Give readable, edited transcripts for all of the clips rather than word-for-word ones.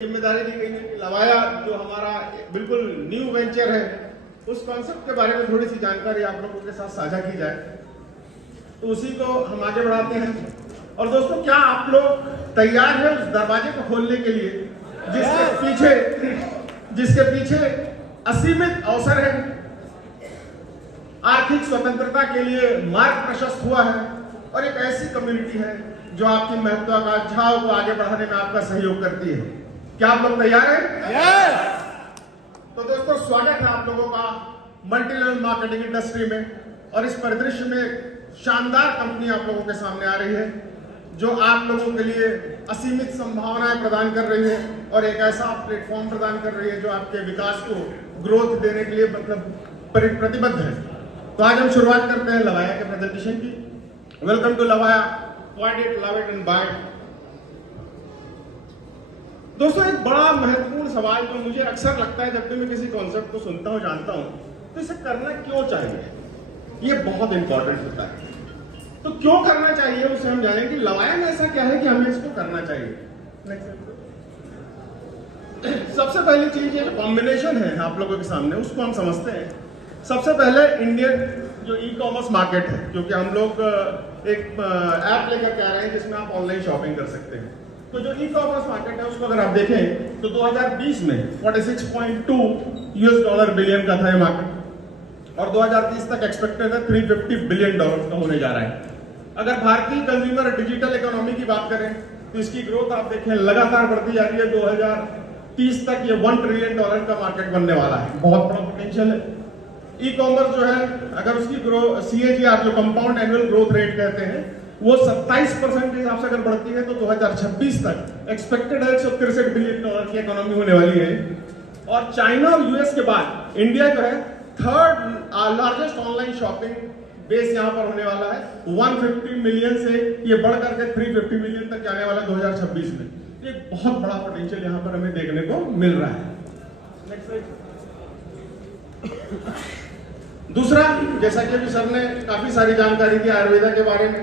जिम्मेदारी दी गई है कि लवाया जो हमारा बिल्कुल न्यू वेंचर है उस कॉन्सेप्ट के बारे में थोड़ी सी जानकारी आप लोगों के साथ साझा की जाए, तो उसी को हम आगे बढ़ाते हैं। और दोस्तों, क्या आप लोग तैयार हैं उस दरवाजे को खोलने के लिए जिसके पीछे असीमित अवसर है, आर्थिक स्वतंत्रता के लिए मार्ग प्रशस्त हुआ है और एक ऐसी कम्युनिटी है जो आपकी महत्वाकांक्षाओं को आगे बढ़ाने में आपका सहयोग करती है? क्या आप लोग तैयार हैं? तो दोस्तों, स्वागत है आप लोगों का मल्टी लेवल मार्केटिंग इंडस्ट्री में। और इस परिदृश्य में शानदार कंपनी आप लोगों के सामने आ रही है जो आप लोगों के लिए असीमित संभावनाएं प्रदान कर रही है और एक ऐसा प्लेटफॉर्म प्रदान कर रही है जो आपके विकास को ग्रोथ देने के लिए प्रतिबद्ध है। तो आज हम शुरुआत करते हैं लवाया के प्रेजेंटेशन की। Welcome to Lavaya, find it, love it and buy it. दोस्तों, एक बड़ा महत्वपूर्ण सवाल जो मुझे अक्सर लगता है जब भी मैं किसी कॉन्सेप्ट को सुनता हूं, जानता हूं, तो इसे करना क्यों चाहिए, ये बहुत इंपॉर्टेंट होता है। तो क्यों करना चाहिए उसे हम जानें कि लवाया में ऐसा क्या है कि हमें इसको करना चाहिए। सबसे पहली चीज, ये जो कॉम्बिनेशन है आप लोगों के सामने, उसको हम समझते हैं। सबसे पहले इंडियन जो ई कॉमर्स मार्केट है, क्योंकि हम लोग एक ऐप लेकर के आ रहे हैं जिसमें आप ऑनलाइन शॉपिंग कर सकते हैं। तो जो ई कॉमर्स मार्केट है उसको अगर आप देखें तो 2020 में 46.2 यूएस डॉलर बिलियन का था ये मार्केट, और 2030 तक एक्सपेक्टेड है 350 बिलियन डॉलर का होने जा रहा है। अगर भारतीय कंज्यूमर डिजिटल इकोनॉमी की बात करें तो इसकी ग्रोथ आप देखें लगातार बढ़ती जा रही है। 2030 तक ये 1 ट्रिलियन डॉलर का मार्केट बनने वाला है। बहुत बड़ा पोटेंशियल है। ई कॉमर्स जो है, अगर उसकी CAGR जो कंपाउंड एनुअल ग्रोथ रेट कहते हैं, वो 27% के हिसाब से अगर बढ़ती है तो 2026 तक एक्सपेक्टेड है 163 बिलियन डॉलर की इकोनॉमी होने वाली है। और चाइना और यूएस के बाद इंडिया जो है third largest online shopping base यहाँ पर होने वाला है। 150 मिलियन से ये बढ़ करके 350 मिलियन तक जाने वाला 2026 में। एक बहुत बड़ा पोटेंशियल यहाँ पर हमें देखने को मिल रहा है। Next slide. दूसरा, जैसा कि अभी सर ने काफी सारी जानकारी दी आयुर्वेदा के बारे में,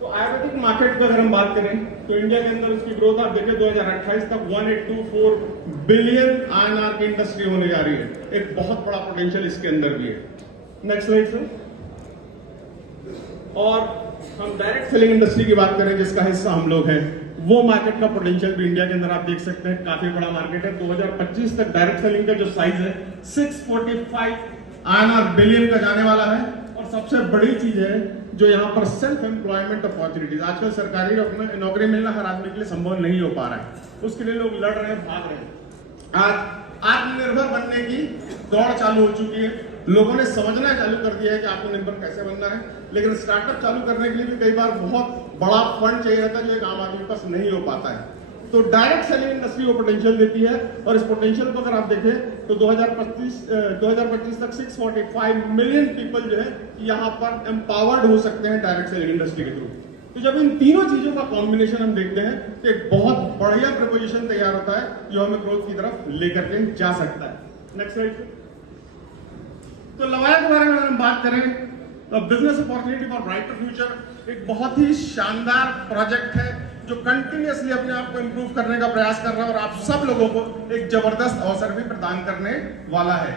तो आयुर्वेदिक मार्केट पर अगर हम बात करें तो इंडिया के अंदर उसकी ग्रोथ आप देखें 2028 तक 1824 बिलियन INR की इंडस्ट्री होने जा रही है। एक बहुत बड़ा पोटेंशियल इसके अंदर भी है। Next slide sir. और हम डायरेक्ट सेलिंग इंडस्ट्री की बात करें जिसका हिस्सा हम लोग हैं, वो मार्केट का पोटेंशियल भी इंडिया के अंदर आप देख सकते हैं, काफी बड़ा मार्केट है। 2025 तक डायरेक्ट सेलिंग का जो साइज है 645 INR बिलियन का जाने वाला है। और सबसे बड़ी चीज है जो यहाँ पर सेल्फ एम्प्लॉयमेंट अपॉर्चुनिटीज, आजकल सरकारी नौकरी मिलना हर आदमी के लिए संभव नहीं हो पा रहा है, उसके लिए लोग लड़ रहे हैं, भाग रहे हैं। आज आत्मनिर्भर बनने की दौड़ चालू हो चुकी है। लोगों ने समझना चालू कर दिया है कि आत्मनिर्भर कैसे बनना है, लेकिन स्टार्टअप चालू करने के लिए भी कई बार बहुत बड़ा फंड चाहिए रहता है जो एक आम आदमी के पास नहीं हो पाता है। तो डायरेक्ट सेलिंग इंडस्ट्री को पोटेंशियल देती है। और इस पोटेंशियल को अगर आप देखें तो 2025 तक 645 मिलियन पीपल जो है यहाँ पर एम्पावर्ड हो सकते हैं डायरेक्ट सेलिंग इंडस्ट्री के थ्रू। तो जब इन तीनों चीजों का कॉम्बिनेशन हम देखते हैं तो एक बहुत बढ़िया प्रपोजिशन तैयार होता है जो हमें ग्रोथ की तरफ लेकर के जा सकता है। Next slide. तो लवाया के बारे में अगर हम बात करें तो business opportunity for brighter future एक बहुत ही शानदार प्रोजेक्ट है जो कंटिन्यूअसली अपने आप को इंप्रूव करने का प्रयास कर रहा है और आप सब लोगों को एक जबरदस्त अवसर भी प्रदान करने वाला है।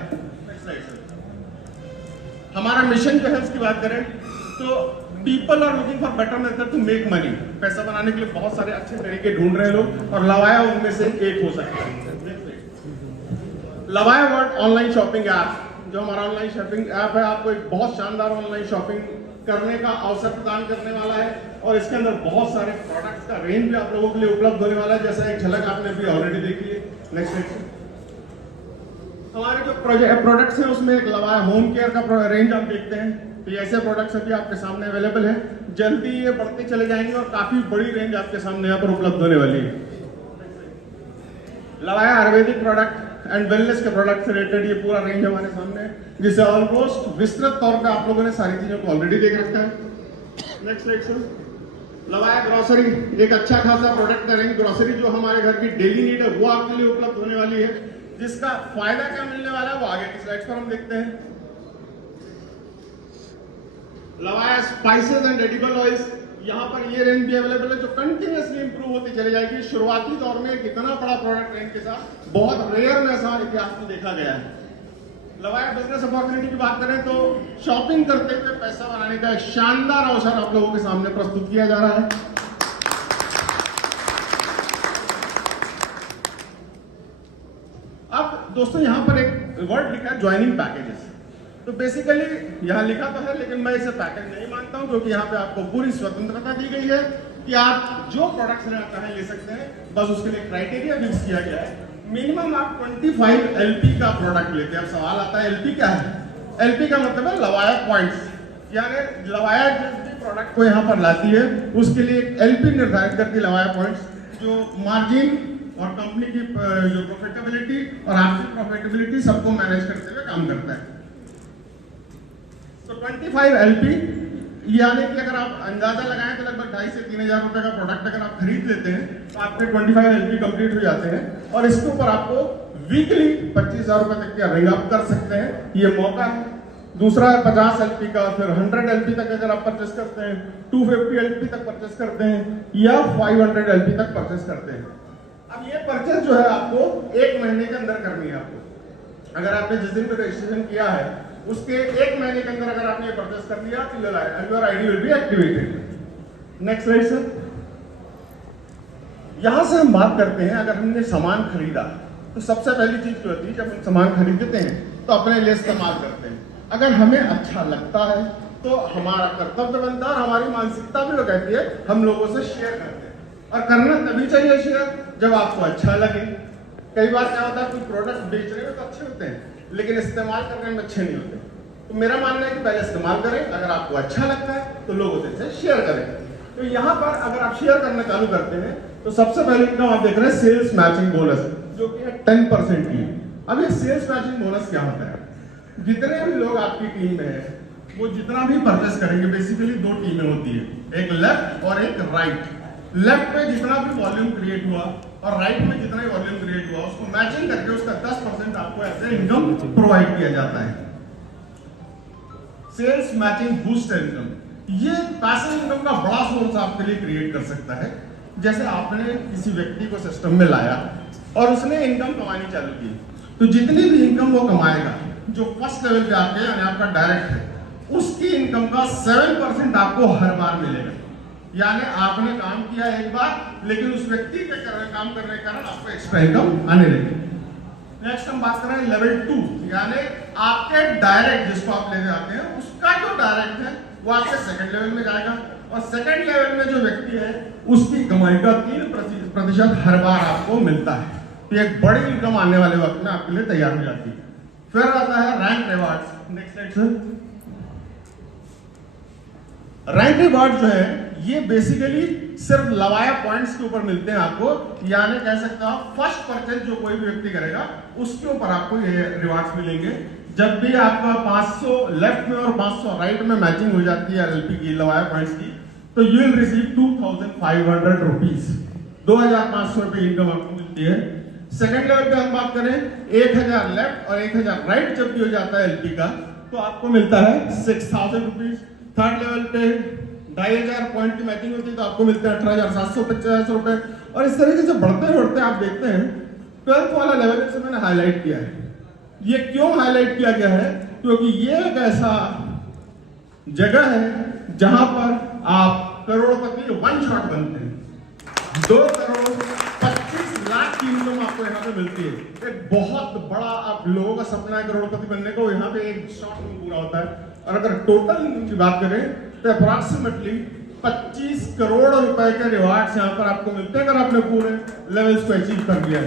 हमारा मिशन जो है उसकी बात करें तो people are looking for better method to make money. पैसा बनाने के लिए बहुत सारे अच्छे तरीके ढूंढ रहे हैं लोग और लवाया उनमें से एक हो सकता है। लवाया वर्ल्ड ऑनलाइन शॉपिंग ऐप, जो हमारा ऑनलाइन शॉपिंग ऐप है, आपको एक बहुत शानदार ऑनलाइन शॉपिंग करने का अवसर प्रदान करने वाला है। और इसके अंदर बहुत सारे प्रोडक्ट्स का रेंज भी आप लोगों के लिए उपलब्ध होने वाला है, जैसा एक झलक आपने भी ऑलरेडी देखी है। Next slide. हमारे जो प्रोडक्ट्स हैं उसमें एक लवाया होम केयर का रेंज आप देखते हैं, तो ऐसे प्रोडक्ट्स अभी आपके सामने अवेलेबल है। जल्दी ये बढ़ते चले जाएंगे और काफी बड़ी रेंज आपके सामने यहाँ पर उपलब्ध होने वाली है। लवाया आयुर्वेदिक प्रोडक्ट एंड वेलनेस के प्रोडक्ट से रिलेटेड ये पूरा रेंज हमारे सामने है, जिसे ऑलमोस्ट विस्तृत तौर पे आप लोगों ने सारी चीजों को ऑलरेडी देख रखा है। Next slide sir. Lavaya grocery एक अच्छा खासा प्रोडक्ट का रेंज, ग्रोसरी जो हमारे घर की डेली नीड है वो आपके लिए उपलब्ध होने वाली है। जिसका फायदा क्या मिलने वाला है वो आगे की स्लाइड्स पर हम देखते हैं। लवाया स्पाइसेस एंड एडिबल ऑयल्स यहाँ पर ये रेंज भी अवेलेबल है जो कंटिन्यूसली इंप्रूव होती चली जाएगी। शुरुआती दौर में एक इतना बड़ा प्रोडक्ट रेंज के साथ बहुत रेयर में ऐसा इतिहास में देखा गया है। लवाया बिजनेस अपॉर्चुनिटी की बात करें तो शॉपिंग करते हुए पैसा बनाने का एक शानदार अवसर आप लोगों के सामने प्रस्तुत किया जा रहा है। अब दोस्तों यहाँ पर एक वर्ड लिखा है ज्वाइनिंग पैकेजेस। तो बेसिकली यहाँ लिखा तो है लेकिन मैं इसे पैकेज नहीं मानता हूँ, क्योंकि यहाँ पे आपको पूरी स्वतंत्रता दी गई है कि आप जो प्रोडक्ट्स लेना चाहें ले सकते हैं। बस उसके लिए क्राइटेरिया फिक्स किया गया है, मिनिमम आप 25 LP का प्रोडक्ट लेते हैं। अब सवाल आता है LP क्या है? LP का मतलब है लवाया पॉइंट्स, यानी लवाया जिस भी प्रोडक्ट को यहाँ पर लाती है उसके लिए एक LP निर्धारित करती है लवाया पॉइंट्स, जो मार्जिन और कंपनी की जो प्रॉफिटेबिलिटी और आपकी प्रॉफिटेबिलिटी सबको मैनेज करते हुए काम करता है। तो 25 LP यानी कि अगर आप अंदाजा लगाएं तो लगभग 2,500 से 3,000 रुपए का प्रोडक्ट अगर आप खरीद लेते हैं तो आपके 25 LP कंप्लीट हो जाते हैं और इसके ऊपर आपको वीकली 25,000 रुपए तक की अर्निंग आप कर सकते हैं। ये मौका है। दूसरा है 50 LP का, फिर 100 LP तक अगर आप परचेस करते हैं, 250 LP तक परचेस करते हैं या 500 LP तक परचेस करते हैं। अब ये परचेस जो है आपको 1 महीने के अंदर करनी है। आपको अगर आपने जिस दिन पे रजिस्ट्रेशन किया है उसके 1 महीने के अंदर अगर आपने ये परचेस कर लिया तो your ID will be activated. Next slide sir. यहां से हम बात करते हैं, अगर हमने सामान खरीदा तो सबसे पहली चीज जो होती है जब हम सामान खरीदते हैं तो अपने लिए इस्तेमाल करते हैं। अगर हमें अच्छा लगता है तो हमारा कर्तव्य बनता है और हमारी मानसिकता भी वो कहती है हम लोगों से शेयर करते हैं, और करना तभी चाहिए शेयर जब आपको अच्छा लगे। कई बार क्या होता है, कोई प्रोडक्ट बेचने में तो अच्छे होते हैं लेकिन इस्तेमाल करने में अच्छे नहीं होते। तो मेरा मानना है कि पहले इस्तेमाल करें, अगर आपको अच्छा लगता है तो लोगों से शेयर करें। तो यहाँ पर अगर आप शेयर करना चालू करते हैं तो सबसे पहले इनका आप देख रहे हैं सेल्स मैचिंग बोनस, जो कि है 10% की। अब ये सेल्स मैचिंग बोनस क्या होता है? जितने भी लोग आपकी टीम में है वो जितना भी परचेस करेंगे, बेसिकली 2 टीमें होती है, एक लेफ्ट और एक राइट। लेफ्ट पे जितना भी वॉल्यूम क्रिएट हुआ और राइट में जितना ही वॉल्यूम क्रिएट हुआ उसको मैचिंग करके उसका 10% आपको ऐसे इनकम प्रोवाइड किया जाता है। सेल्स मैचिंग बूस्ट इनकम, ये पैसिव इनकम का बड़ा सोर्स आपके लिए क्रिएट कर सकता है। जैसे आपने किसी व्यक्ति को सिस्टम में लाया और उसने इनकम कमानी चालू की, तो जितनी भी इनकम वो कमाएगा जो फर्स्ट लेवल पे आके यानी आपका डायरेक्ट है, उसकी इनकम का 7% आपको हर बार मिलेगा। यानी आपने काम किया एक बार लेकिन उस व्यक्ति के काम करने के कारण आपको एक्स्ट्रा इनकम आने लगी। नेक्स्ट हम बात कर रहे हैं लेवल 2, यानी आपके डायरेक्ट जिसको आप लेने आते हैं उसका जो डायरेक्ट है वो आपके सेकंड लेवल में जाएगा, और सेकंड लेवल में जो व्यक्ति है उसकी कमाई का 3% हर बार आपको मिलता है। तो एक बड़ी इनकम आने वाले वक्त में आपके लिए तैयार हो जाती है। फिर आता है rank rewards. Next slide sir. Rank reward जो है ये बेसिकली सिर्फ लवाया पॉइंट्स के ऊपर मिलते हैं आपको, यानी कह सकते हो आप फर्स्ट परचेज जो कोई भी व्यक्ति करेगा उसके ऊपर आपको ये रिवार्ड्स मिलेंगे। जब भी आपका 500 लेफ्ट में और 500 राइट में मैचिंग हो जाती है LP की लवाया पॉइंट्स की, तो यू विल रिसीव 2500 रुपीज, 2500 रुपए इनकम आपको मिलती है। सेकंड लेवल पे हम बात करें 1000 लेफ्ट और 1000 राइट जब भी हो जाता है LP का तो आपको मिलता है 6000 रुपीज। थर्ड लेवल पे 2500 पॉइंट की मैचिंग होती है तो आपको मिलते हैं 18,750 रुपए, और इस तरीके से बढ़ते बढ़ते आप देखते हैं 12th वाला लेवल से मैंने हाईलाइट किया है। ये क्यों हाईलाइट किया गया है? क्योंकि ये एक ऐसा जगह है जहां पर आप करोड़पति वन शॉट बनते हैं। 2 करोड़ 25 लाख की इनकम आपको यहाँ पे मिलती है। एक बहुत बड़ा आप लोगों का सपना है करोड़पति बनने को, यहाँ पे एक शॉट में पूरा होता है। और अगर टोटल इनकम की बात करें तो अप्रॉक्सीमेटली 25 करोड़ रुपए के रिवार्ड्स यहाँ पर आपको मिलते हैं अगर आपने पूरे लेवल्स को अचीव कर लिया है।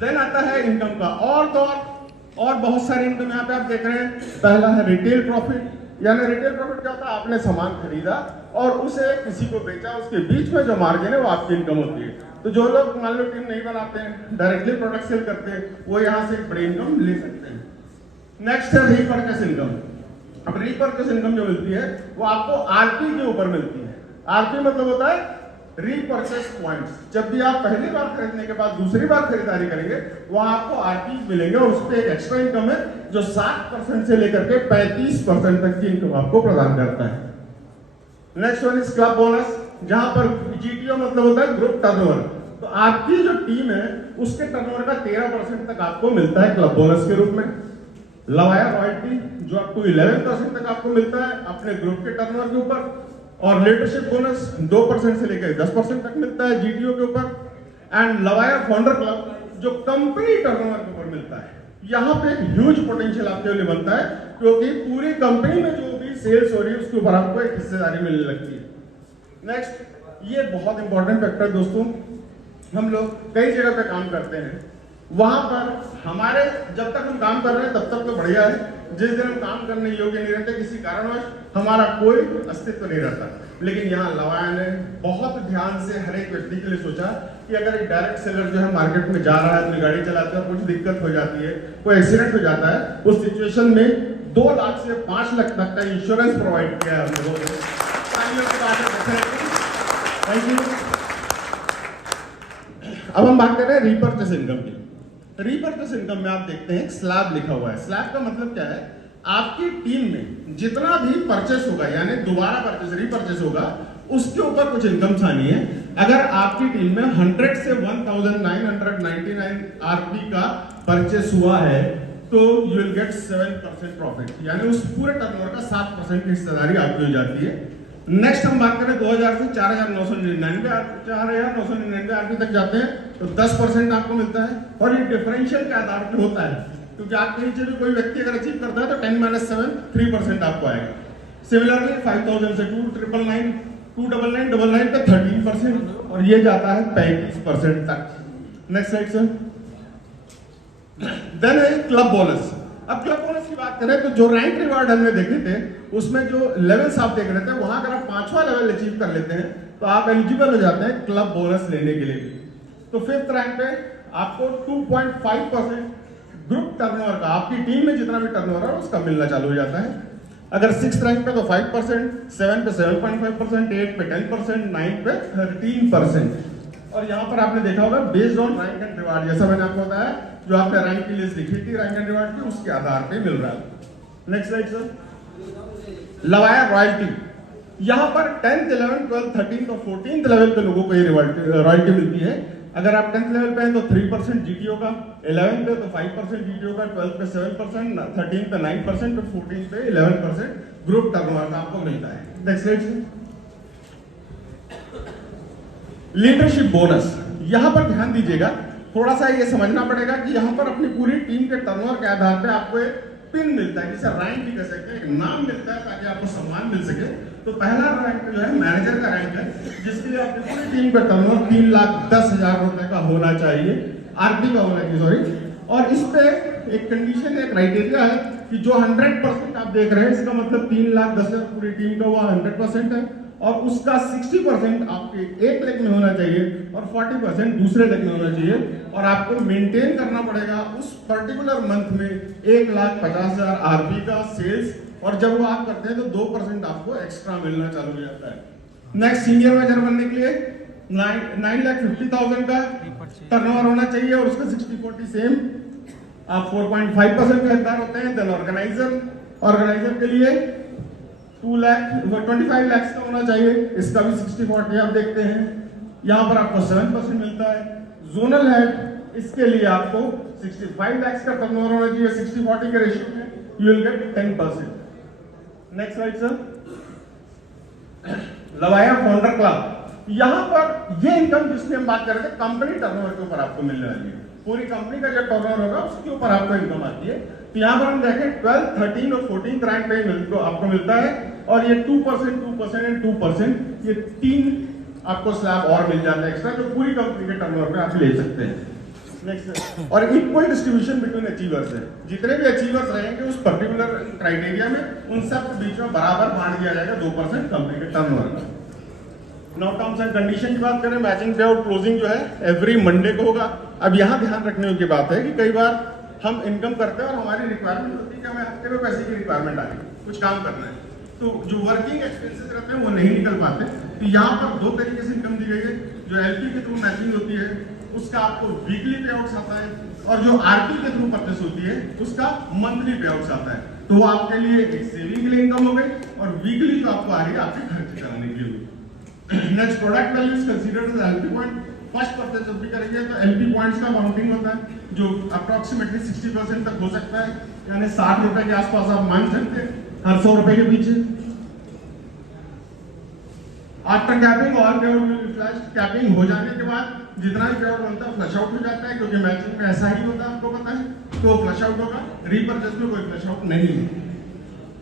देन आता है इनकम का और बहुत सारी इनकम यहाँ पे आप देख रहे हैं। पहला है रिटेल प्रॉफिट, यानी रिटेल प्रॉफिट क्या होता है? आपने सामान खरीदा और उसे किसी को बेचा, उसके बीच में जो मार्जिन है वो आपकी इनकम होती है। तो जो लोग मान लो टीम नहीं बनाते हैं, डायरेक्टली प्रोडक्ट सेल करते हैं, वो यहाँ से एक बड़ी इनकम ले सकते हैं। नेक्स्ट है रीपर्चेस इनकम। अब रीपर्चेस इनकम जो मिलती है वो आपको आरपी के ऊपर मिलती है। आरपी मतलब होता है रीपर्चेस पॉइंट्स। जब भी आप पहली बार खरीदने के बाद दूसरी बार खरीदारी करेंगे वहां आपको आरपी मिलेंगे और उस पर एक एक्स्ट्रा इनकम है जो 7% से लेकर के 35% तक की इनकम आपको प्रदान करता है। Next one is club bonus, जहां पर जीटीओ मतलब होता है ग्रुप टर्नओवर। तो आपकी जो टीम है उसके टर्नओवर का 13% तक आपको मिलता है क्लब बोनस के रूप में। लवाया रॉयल्टी जो आपको 11% तक आपको मिलता है अपने ग्रुप के टर्नओवर के ऊपर, और लीडरशिप बोनस 2% से लेकर 10% तक मिलता है जीटीओ के ऊपर। एंड लवाया फाउंडर क्लब जो कंपनी टर्नओवर के ऊपर मिलता है। यहाँ पे एक ह्यूज पोटेंशियल आपके लिए बनता है, क्योंकि पूरी कंपनी में जो भी सेल्स हो रही है उसके ऊपर आपको एक हिस्सेदारी मिलने लगती है। नेक्स्ट, ये बहुत इंपॉर्टेंट फैक्टर दोस्तों, हम लोग कई जगह पे काम करते हैं, वहां पर हमारे जब तक हम काम कर रहे हैं तब तक तो बढ़िया है, जिस दिन हम काम करने योग्य नहीं रहते किसी कारणवश हमारा कोई अस्तित्व नहीं रहता। लेकिन यहाँ लवाया ने बहुत ध्यान से हर एक व्यक्ति के लिए सोचा कि अगर एक डायरेक्ट सेलर जो है मार्केट में जा रहा है, अपनी गाड़ी चलाता है, कुछ दिक्कत हो जाती है, कोई एक्सीडेंट हो जाता है, उस सिचुएशन में 2 लाख से 5 लाख तक का इंश्योरेंस प्रोवाइड किया है हम लोगों ने। Thank you. अब हम बात कर रहे हैं रीपर्चेस इनकम की। रीपर्चेस इनकम में आप देखते हैं स्लैब लिखा हुआ है। स्लैब का मतलब क्या है, आपकी टीम में जितना भी परचेस होगा, यानी दोबारा परचेस रीपर्चेस होगा, उसके ऊपर कुछ इनकम आनी है। अगर आपकी टीम में 100 से 1999 आरपी का परचेस हुआ है तो यू विल गेट 7% प्रॉफिट, यानी उस पूरे टर्नओवर का 7% की हिस्सेदारी आपकी हो जाती है। नेक्स्ट हम बात करें 2000 से 4999 आरपी तक जाते हैं तो 10% आपको मिलता है, और ये डिफरेंशियल के आधार पर होता है, क्योंकि आपके नीचे भी कोई व्यक्ति अगर अचीव करता है तो 10 - 7 3% आपको आएगा। सिमिलरली 5000 से 2999 299 पे 13%, और ये जाता है 35% तक। Next slide sir. देन है क्लब बोनस। अब क्लब बोनस की बात करें तो जो रैंक रिवार्ड हमने देखे थे उसमें जो लेवल्स आप देख रहे थे, वहां अगर आप 5वां लेवल अचीव कर लेते हैं तो आप एलिजिबल हो जाते हैं क्लब बोनस लेने के लिए भी। तो 5th रैंक पे आपको 2.5% ग्रुप टर्नओवर का, आपकी टीम में जितना भी टर्नओवर है उसका मिलना चालू हो जाता है। अगर 6th रैंक पे तो 5%, 7 पे 7.5%, 8 पे 10%, 9 पे 13%। और यहाँ पर आपने देखा होगा based on rank and reward, जैसा मैंने आपको बताया, जो आपने रैंक की लिस्ट लिखी थी रैंक एंड रिवार्ड की, उसके आधार पे मिल रहा है। Next slide sir. Lavaya royalty, यहाँ पर 10th, 11th, 12th, 13th और 14th लेवल पे लोगों को ये रॉयल्टी मिलती है। अगर आप 10th लेवल पे हैं तो 3% जीटीओ का, 11th पे तो 5% जीटीओ का, 12th पे 7%, 13th पे 9% और 14th पे 11% ग्रुप टर्नओवर का आपको मिलता है। Next slide. लीडरशिप बोनस, यहां पर ध्यान दीजिएगा, थोड़ा सा ये समझना पड़ेगा कि यहां पर अपनी पूरी टीम के टर्नओवर के आधार पे आपको एक पिन मिलता है, जिसे रैंक भी कह सकते हैं, एक नाम मिलता है ताकि आपको सम्मान मिल सके। तो पहला रैंक जो है मैनेजर का रैंक है, जिसके लिए आपकी पूरी टीम का टर्नओवर 3,10,000 रुपए का होना चाहिए, आरपी का होना चाहिए, सॉरी। और इस पे एक कंडीशन, एक क्राइटेरिया है कि जो 100% आप देख रहे हैं, इसका मतलब 3,10,000 पूरी टीम का हुआ 100% है, और उसका 60% आपके एक लेग में होना चाहिए और 40% दूसरे लेग में होना चाहिए, और आपको मेंटेन करना पड़ेगा उस पर्टिकुलर मंथ में 1,50,000 आरपी का सेल्स, और जब वो आप करते हैं तो 2% आपको एक्स्ट्रा मिलना चालू हो जाता है। नेक्स्ट, सीनियर मैनेजर बनने के लिए 9,50,000 का टर्नओवर होना चाहिए, और उसका 60-40 सेम, आप 4.5% का हिस्सेदार होते हैं। देन ऑर्गेनाइजर के लिए 25 लाख का होना चाहिए, इसका भी 60-40 आप देखते हैं। यहाँ पर आपको 7% मिलता है। जोनल हेड, इसके लिए आपको 65 लाख का टर्नओवर होना चाहिए, 60-40 के रेशियो में, you will get 10%। Next slide sir. Lavaya founder club, यहाँ पर ये इनकम जिसकी हम बात कर रहे थे कंपनी टर्नओवर के ऊपर आपको मिलने वाली है, पूरी कंपनी का जो टर्नओवर होगा उसके ऊपर आपको इनकम आती है। तो यहाँ पर हम देखें 12th, 13th और 14th रैंक पे आपको मिलता है, और ये 2% 2% एंड 2%, ये 3 आपको स्लैब और मिल जाता है एक्स्ट्रा, जो पूरी कंपनी के टर्नओवर पे आप ले सकते हैं। नेक्स्ट, और इक्वल डिस्ट्रीब्यूशन बिटवीन अचीवर्स है, जितने भी अचीवर्स रहेंगे उस पर्टिकुलर क्राइटेरिया में, उन सब के बीच में बराबर बांट दिया जाएगा 2% कंपनी के टर्नओवर का। नाउ टर्म्स एंड कंडीशन की बात करें, मैचिंग पे आउट क्लोजिंग जो है एवरी मंडे को होगा। अब यहाँ ध्यान रखने की बात है कि कई बार हम इनकम करते हैं और हमारी रिक्वायरमेंट होती है कि हमें हफ्ते में पैसे की रिक्वायरमेंट आ रही है, कुछ काम करना है, तो जो वर्किंग एक्सपेंसेस रहते हैं वो नहीं निकल पाते। तो यहाँ पर 2 तरीके से इनकम दी गई है, जो एलपी के थ्रू मैचिंग होती है, उसका आपको वीकली पे आउट्स आता है, और जो आरपी के थ्रू परचेस होती है उसका मंथली पे आउट्स आता है। तो वो आपके लिए एक सेविंग के लिए इनकम हो गई, और वीकली जो आपको आ रही है आपके खर्च कराने के लिए। Next product value is considered as LP point. First purchase जब भी करेंगे तो एलपी पॉइंट्स का काउंटिंग होता है, जो अप्रोक्सीमेटली 60% तक हो सकता है, यानी 60 रुपए के आसपास आप मान सकते हैं हर 100 रुपए के पीछे। आफ्टर कैपिंग और पे out will be flashed. Capping हो जाने के बाद जितना भी पे आउट बनता है फ्लश आउट हो जाता है, क्योंकि मैचिंग में ऐसा ही होता है, आपको पता है, तो फ्लश आउट होगा। रीपर्चेस में कोई फ्लश आउट नहीं है।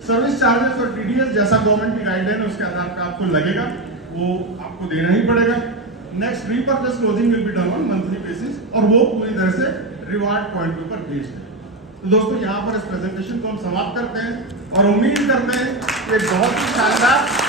सर्विस चार्जेस और टीडीएस जैसा गवर्नमेंट की गाइडलाइन है उसके आधार पर आपको लगेगा, वो आपको देना ही पड़ेगा। Next repurchase closing will be done on monthly basis, और वो पूरी तरह से रिवार्ड पॉइंट के ऊपर बेस्ड है। तो दोस्तों यहाँ पर इस प्रेजेंटेशन को हम समाप्त करते हैं, और उम्मीद करते हैं कि बहुत ही शानदार